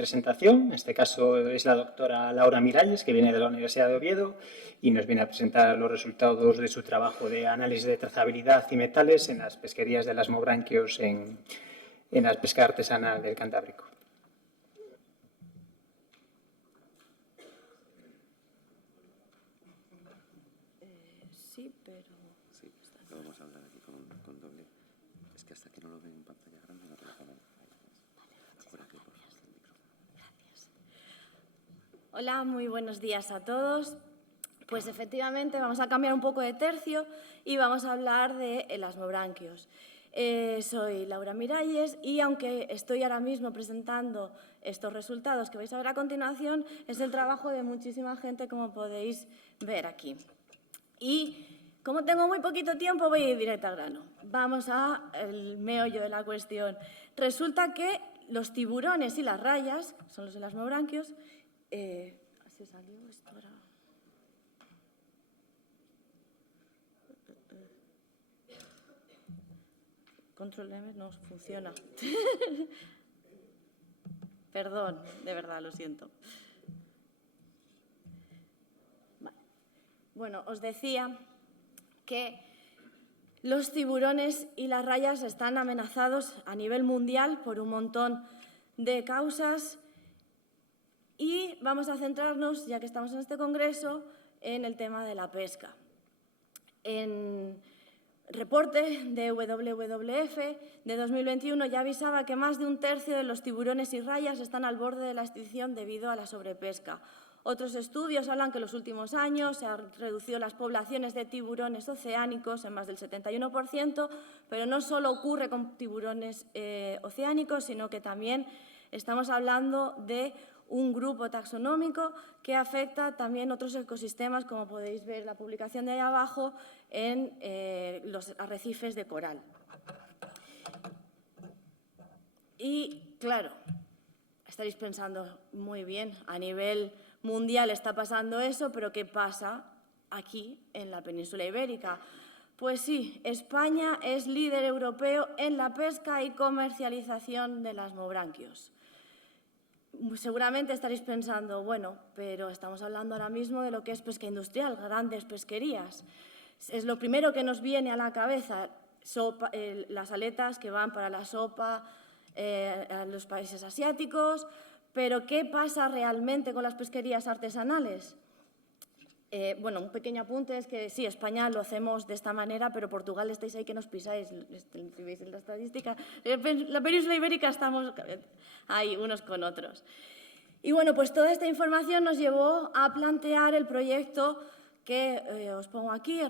presentación. En este caso es la doctora Laura Miralles, que viene de la Universidad de Oviedo y nos viene a presentar los resultados de su trabajo de análisis de trazabilidad y metales en las pesquerías de lasmobranquios en la pesca artesanal del Cantábrico. Sí, pero... Sí, lo vamos a hablar aquí con doble. Es que hasta que no lo ven en pantalla grande no te lo pongo. Acuérdate, por favor, del micrófono. Gracias. Hola, muy buenos días a todos. Pues efectivamente vamos a cambiar un poco de tercio y vamos a hablar de elasmobranquios. Soy Laura Miralles y aunque estoy ahora mismo presentando estos resultados que vais a ver a continuación, es el trabajo de muchísima gente, como podéis ver aquí. Y como tengo muy poquito tiempo, voy a ir directo al grano. Vamos al meollo de la cuestión. Resulta que los tiburones y las rayas, son los elasmobranquios, ¿se salió esto ahora? Control M no funciona. Perdón, de verdad, lo siento. Vale. Bueno, os decía que los tiburones y las rayas están amenazados a nivel mundial por un montón de causas y vamos a centrarnos, ya que estamos en este congreso, en el tema de la pesca. En reporte de WWF de 2021 ya avisaba que más de un tercio de los tiburones y rayas están al borde de la extinción debido a la sobrepesca. Otros estudios hablan que en los últimos años se han reducido las poblaciones de tiburones oceánicos en más del 71%, pero no solo ocurre con tiburones oceánicos, sino que también estamos hablando de un grupo taxonómico que afecta también otros ecosistemas, como podéis ver en la publicación de ahí abajo, en los arrecifes de coral. Y, claro, estaréis pensando, muy bien, a nivel mundial está pasando eso, pero ¿qué pasa aquí en la península ibérica? Pues sí, España es líder europeo en la pesca y comercialización de elasmobranquios. Seguramente estaréis pensando, bueno, pero estamos hablando ahora mismo de lo que es pesca industrial, grandes pesquerías. Es lo primero que nos viene a la cabeza, las aletas que van para la sopa a los países asiáticos, pero ¿qué pasa realmente con las pesquerías artesanales? Bueno, un pequeño apunte es que sí, España lo hacemos de esta manera, pero Portugal estáis ahí que nos pisáis, si veis la estadística. La península ibérica estamos ahí unos con otros. Y bueno, pues toda esta información nos llevó a plantear el proyecto que os pongo aquí,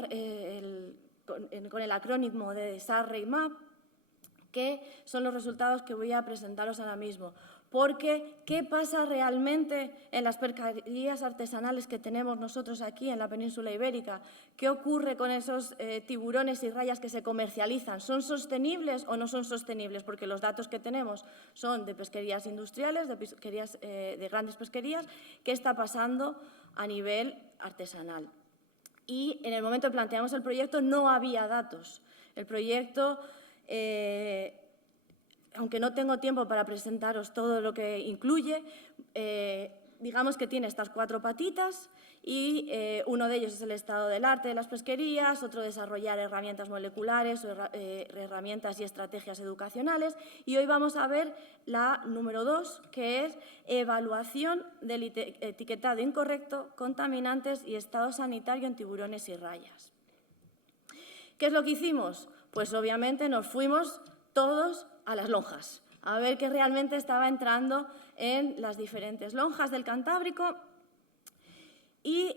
con el acrónimo de SAR-REIMAP, que son los resultados que voy a presentaros ahora mismo. Porque, ¿qué pasa realmente en las pesquerías artesanales que tenemos nosotros aquí en la península ibérica? ¿Qué ocurre con esos tiburones y rayas que se comercializan? ¿Son sostenibles o no son sostenibles? Porque los datos que tenemos son de pesquerías industriales, de grandes pesquerías. ¿Qué está pasando a nivel artesanal? Y en el momento que planteamos el proyecto no había datos. El proyecto... aunque no tengo tiempo para presentaros todo lo que incluye, digamos que tiene estas 4 patitas y uno de ellos es el estado del arte de las pesquerías, otro desarrollar herramientas moleculares o herramientas y estrategias educacionales, y hoy vamos a ver la número 2, que es evaluación del etiquetado incorrecto, contaminantes y estado sanitario en tiburones y rayas. ¿Qué es lo que hicimos? Pues obviamente nos fuimos todos a las lonjas, a ver qué realmente estaba entrando en las diferentes lonjas del Cantábrico. Y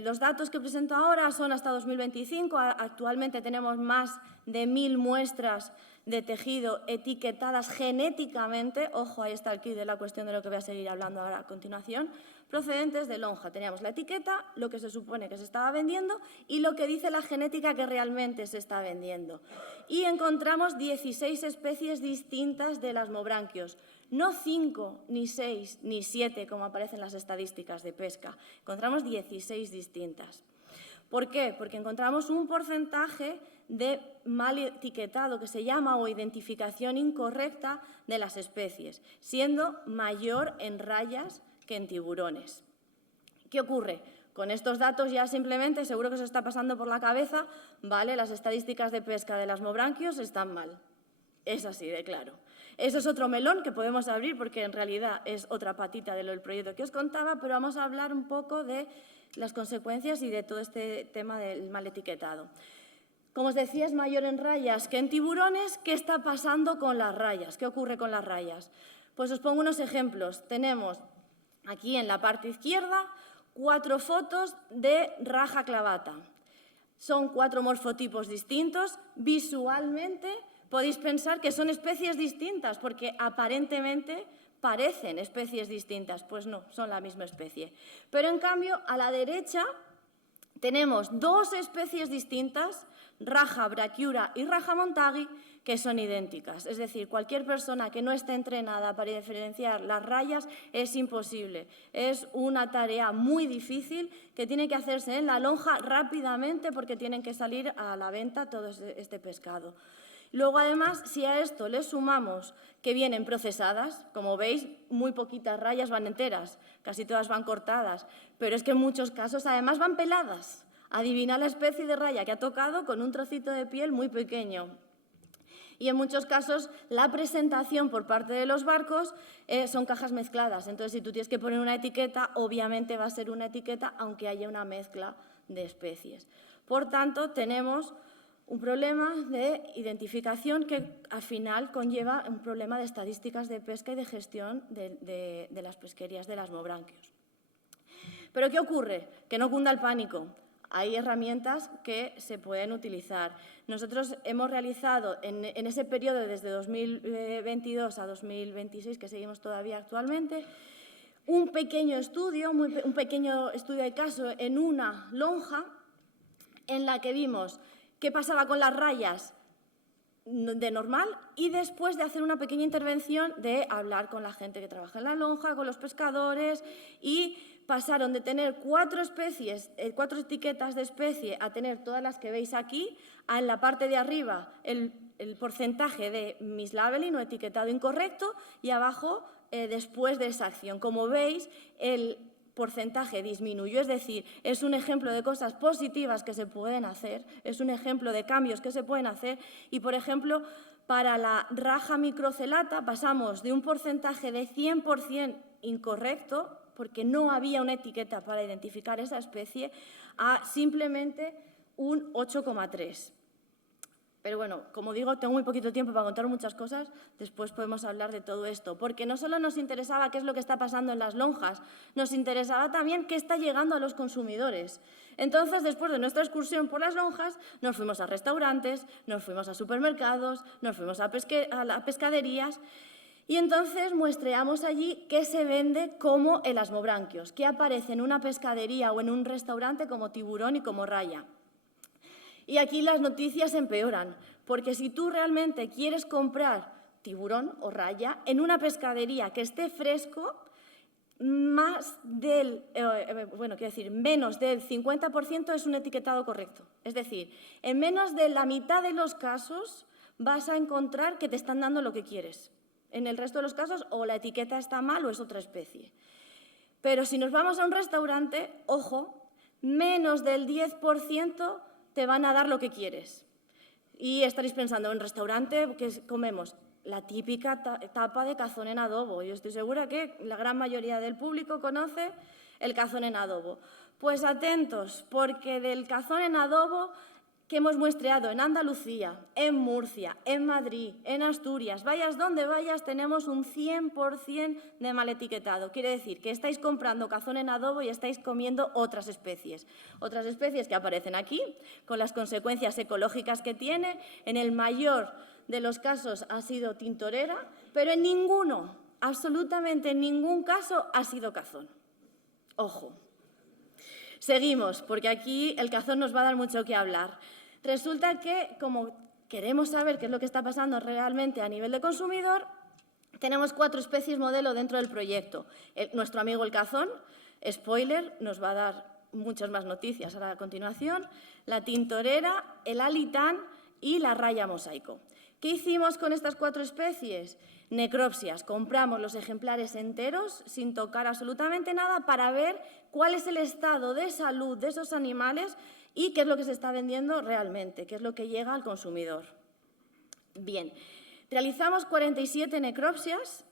los datos que presento ahora son hasta 2025. Actualmente tenemos más de 1000 muestras de tejido etiquetadas genéticamente, ojo, ahí está el quid de la cuestión de lo que voy a seguir hablando ahora a continuación, procedentes de lonja. Teníamos la etiqueta, lo que se supone que se estaba vendiendo y lo que dice la genética que realmente se está vendiendo. Y encontramos 16 especies distintas de elasmobranquios. No 5, ni 6, ni 7, como aparecen en las estadísticas de pesca. Encontramos 16 distintas. ¿Por qué? Porque encontramos un porcentaje de mal etiquetado que se llama o identificación incorrecta de las especies, siendo mayor en rayas que en tiburones. ¿Qué ocurre? Con estos datos ya simplemente, seguro que se está pasando por la cabeza, ¿vale? Las estadísticas de pesca de las lasmobranquios están mal. Es así de claro. Eso es otro melón que podemos abrir porque en realidad es otra patita del proyecto que os contaba, pero vamos a hablar un poco de las consecuencias y de todo este tema del mal etiquetado. Como os decía, es mayor en rayas que en tiburones. ¿Qué está pasando con las rayas? ¿Qué ocurre con las rayas? Pues os pongo unos ejemplos. Tenemos aquí en la parte izquierda 4 fotos de raja clavata. Son 4 morfotipos distintos. Visualmente podéis pensar que son especies distintas porque aparentemente parecen especies distintas. Pues no, son la misma especie. Pero en cambio, a la derecha tenemos 2 especies distintas, raja brachiura y raja montagui, que son idénticas. Es decir, cualquier persona que no esté entrenada para diferenciar las rayas es imposible. Es una tarea muy difícil que tiene que hacerse en la lonja rápidamente porque tienen que salir a la venta todo este pescado. Luego, además, si a esto le sumamos que vienen procesadas, como veis, muy poquitas rayas van enteras, casi todas van cortadas, pero es que en muchos casos, además, van peladas. Adivina la especie de raya que ha tocado con un trocito de piel muy pequeño. Y en muchos casos, la presentación por parte de los barcos son cajas mezcladas. Entonces, si tú tienes que poner una etiqueta, obviamente va a ser una etiqueta, aunque haya una mezcla de especies. Por tanto, tenemos un problema de identificación que al final conlleva un problema de estadísticas de pesca y de gestión de las pesquerías de lasmobranquios. ¿Pero qué ocurre? Que no cunda el pánico. Hay herramientas que se pueden utilizar. Nosotros hemos realizado en ese periodo desde 2022 a 2026, que seguimos todavía actualmente, un pequeño estudio de caso en una lonja en la que vimos qué pasaba con las rayas de normal y después de hacer una pequeña intervención de hablar con la gente que trabaja en la lonja, con los pescadores, y pasaron de tener 4 etiquetas de especie a tener todas las que veis aquí, en la parte de arriba el porcentaje de mislabeling o etiquetado incorrecto y abajo después de esa acción. Como veis, el porcentaje disminuyó, es decir, es un ejemplo de cosas positivas que se pueden hacer, es un ejemplo de cambios que se pueden hacer y, por ejemplo, para la raja microcelata pasamos de un porcentaje de 100% incorrecto, porque no había una etiqueta para identificar esa especie, a simplemente un 8,3. Pero bueno, como digo, tengo muy poquito tiempo para contar muchas cosas, después podemos hablar de todo esto, porque no solo nos interesaba qué es lo que está pasando en las lonjas, nos interesaba también qué está llegando a los consumidores. Entonces, después de nuestra excursión por las lonjas, nos fuimos a restaurantes, nos fuimos a supermercados, nos fuimos a pescaderías y entonces muestreamos allí qué se vende como elasmobranquios, qué aparece en una pescadería o en un restaurante como tiburón y como raya. Y aquí las noticias empeoran, porque si tú realmente quieres comprar tiburón o raya en una pescadería que esté fresco, menos del 50% es un etiquetado correcto. Es decir, en menos de la mitad de los casos vas a encontrar que te están dando lo que quieres. En el resto de los casos o la etiqueta está mal o es otra especie. Pero si nos vamos a un restaurante, ojo, menos del 10% te van a dar lo que quieres. Y estaréis pensando, en restaurante, ¿qué comemos? La típica tapa de cazón en adobo. Yo estoy segura que la gran mayoría del público conoce el cazón en adobo. Pues atentos, porque del cazón en adobo que hemos muestreado en Andalucía, en Murcia, en Madrid, en Asturias, vayas donde vayas, tenemos un 100% de mal etiquetado. Quiere decir que estáis comprando cazón en adobo y estáis comiendo otras especies que aparecen aquí, con las consecuencias ecológicas que tiene. En el mayor de los casos ha sido tintorera, pero en ninguno, absolutamente en ningún caso, ha sido cazón. Ojo. Seguimos, porque aquí el cazón nos va a dar mucho que hablar. Resulta que, como queremos saber qué es lo que está pasando realmente a nivel de consumidor, tenemos 4 especies modelo dentro del proyecto. Nuestro amigo el cazón, spoiler, nos va a dar muchas más noticias ahora a continuación, la tintorera, el alitán y la raya mosaico. ¿Qué hicimos con estas 4 especies? Necropsias. Compramos los ejemplares enteros sin tocar absolutamente nada para ver cuál es el estado de salud de esos animales y qué es lo que se está vendiendo realmente, qué es lo que llega al consumidor. Bien, realizamos 47 necropsias,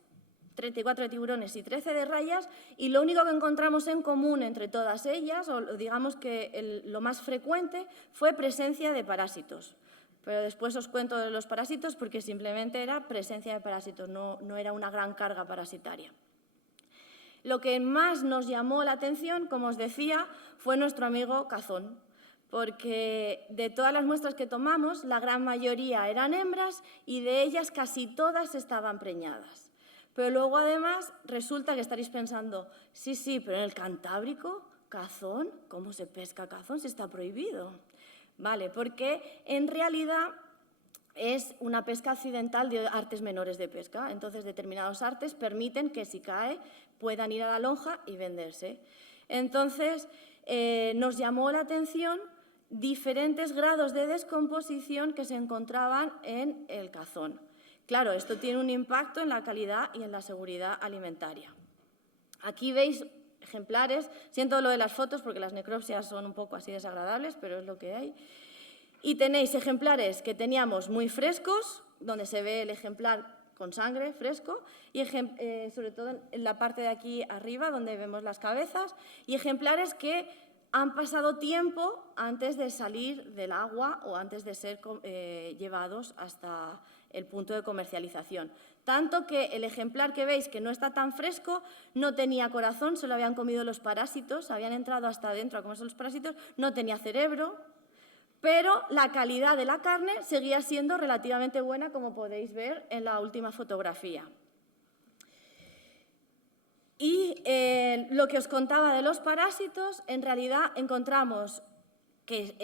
34 de tiburones y 13 de rayas, y lo único que encontramos en común entre todas ellas, o digamos que lo más frecuente, fue presencia de parásitos. Pero después os cuento de los parásitos porque simplemente era presencia de parásitos, no era una gran carga parasitaria. Lo que más nos llamó la atención, como os decía, fue nuestro amigo cazón, porque de todas las muestras que tomamos, la gran mayoría eran hembras y de ellas casi todas estaban preñadas. Pero luego, además, resulta que estaréis pensando, sí, pero en el Cantábrico, cazón, ¿cómo se pesca cazón si está prohibido? Vale, porque en realidad es una pesca accidental de artes menores de pesca. Entonces, determinados artes permiten que si cae puedan ir a la lonja y venderse. Entonces, nos llamó la atención diferentes grados de descomposición que se encontraban en el cazón. Claro, esto tiene un impacto en la calidad y en la seguridad alimentaria. Aquí veis ejemplares, siento lo de las fotos porque las necropsias son un poco así desagradables, pero es lo que hay. Y tenéis ejemplares que teníamos muy frescos, donde se ve el ejemplar con sangre fresco, y sobre todo en la parte de aquí arriba, donde vemos las cabezas, y ejemplares que han pasado tiempo antes de salir del agua o antes de ser llevados hasta el punto de comercialización. Tanto que el ejemplar que veis que no está tan fresco no tenía corazón, se lo habían comido los parásitos, habían entrado hasta adentro a comerse los parásitos, no tenía cerebro, pero la calidad de la carne seguía siendo relativamente buena, como podéis ver en la última fotografía. Y lo que os contaba de los parásitos, en realidad encontramos que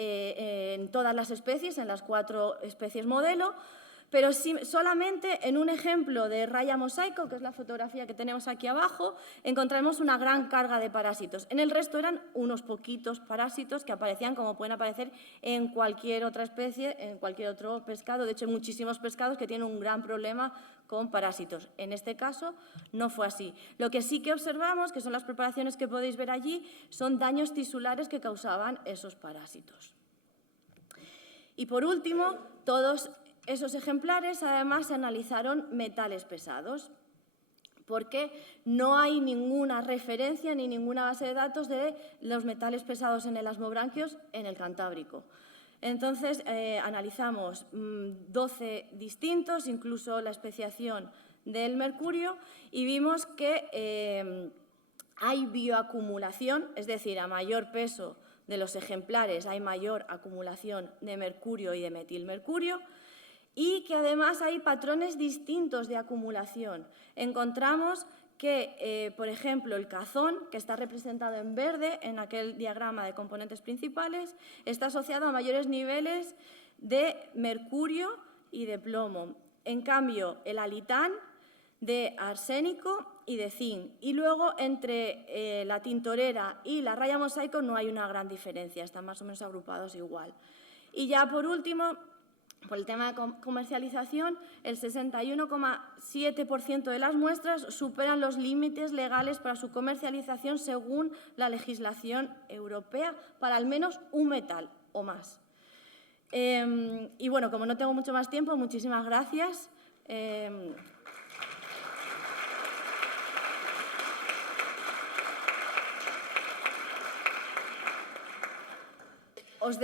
en todas las especies, en las 4 especies modelo, pero solamente en un ejemplo de raya mosaico, que es la fotografía que tenemos aquí abajo, encontramos una gran carga de parásitos. En el resto eran unos poquitos parásitos que aparecían como pueden aparecer en cualquier otra especie, en cualquier otro pescado. De hecho, hay muchísimos pescados que tienen un gran problema con parásitos. En este caso no fue así. Lo que sí que observamos, que son las preparaciones que podéis ver allí, son daños tisulares que causaban esos parásitos. Y por último, todos esos ejemplares además se analizaron metales pesados, porque no hay ninguna referencia ni ninguna base de datos de los metales pesados en el asmobranquios en el Cantábrico. Entonces, analizamos 12 distintos, incluso la especiación del mercurio, y vimos que hay bioacumulación, es decir, a mayor peso de los ejemplares hay mayor acumulación de mercurio y de metilmercurio, y que además hay patrones distintos de acumulación. Encontramos que, por ejemplo, el cazón, que está representado en verde en aquel diagrama de componentes principales, está asociado a mayores niveles de mercurio y de plomo. En cambio, el alitán de arsénico y de zinc. Y luego, entre la tintorera y la raya mosaico no hay una gran diferencia, están más o menos agrupados igual. Y ya por último, por el tema de comercialización, el 61,7% de las muestras superan los límites legales para su comercialización según la legislación europea para al menos un metal o más. Y bueno, como no tengo mucho más tiempo, muchísimas gracias.